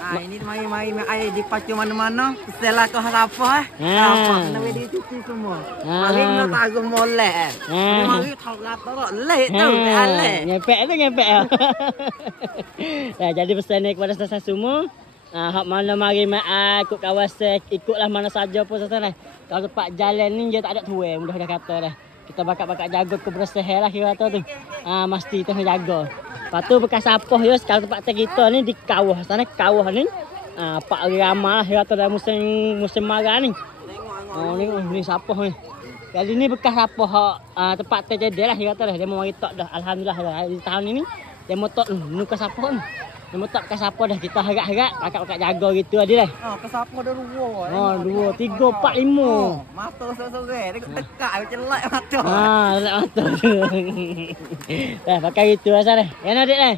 Ini mari air dipacu mana-mana. Setelah kau apa apa kena dia cuci semua. Mari kena taruh molek. Mari tahu kata tak leh tu aleh. Ngepek tu ngepek. Nah, jadi pesan ni kepada saudara semua. Hak mana mari ikut kawasan, ikutlah mana saja pun saudara. Kalau tempat jalan ni dia tak ada tuai, mudah dah kata dah. Kita bakat-bakat jaga kebersihan lah kira tu. Mesti kita jaga. Lepas tu bekas sapoh ya, kalau tempat kita ni di kawah sana, kawah ni. Pak hari ramai lah kira tu dah musim marah ni. Ni sapoh ni. Kali ni bekas sapoh tempat terjadi lah kira tu dah. Dia mau mari tok dah. Alhamdulillah dah. Di tahun ini dia mau tok nuka sapoh ni. Dia mau tok bekas sapoh dah. Kita harap-harap bakat-bakat jaga gitu aja dah. Kesapu ada dua. 2, 3, 4, 5. Mata sore-sore dekat celak mata. Celak mata tu. Dah pakai gitu asal dah. Kan adik dah?